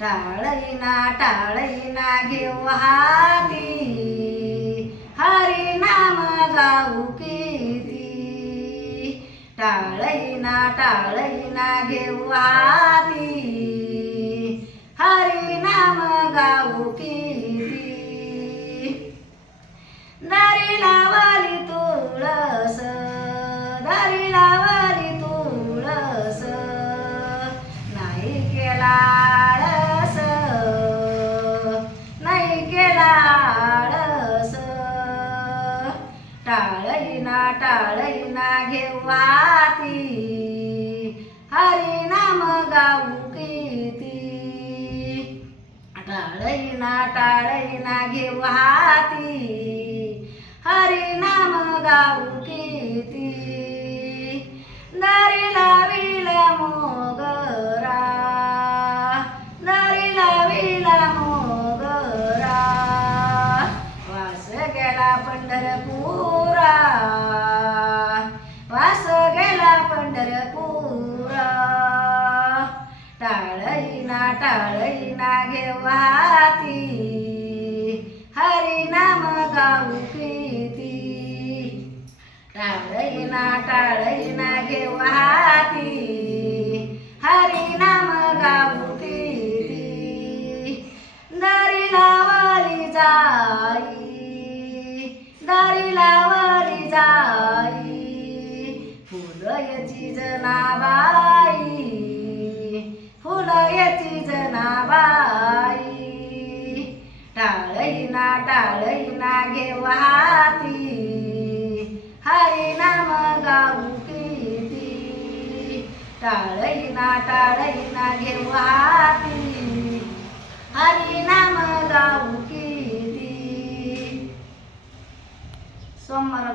टाळईना घेऊ हाती, हरी नाम गाऊ किती. टाळईना घेऊ हाती, हरी नाम गाऊ किती. दारी लावली तुळस, दारी लावली तुळस, नाही केला आळस, नाही केला आळस. टाळईना घेऊ हाती, हरी नाम गाऊ किती. टाळईना घेऊ हाती, हरी नाम गाऊ किती. दारी लाविला मोगरा, दारी लाविला मोगरा, वास गेला पंढरपुरा, वास गेला पंढरपुरा. टाळईना घेऊ हाती, हरी नाम गाऊ किती. टाळईना घेऊ हाती, हरी नाम गाऊ किती. दारी लावली जाई, दारी लावली जाई, फुलयची जनाबाई, फुलयची जनाबाई. टाळईना घेऊ हाती, हरी नाम गाऊ किती. टाळईना घेऊ हाती, हरी नाम गाऊ किती. सोमवार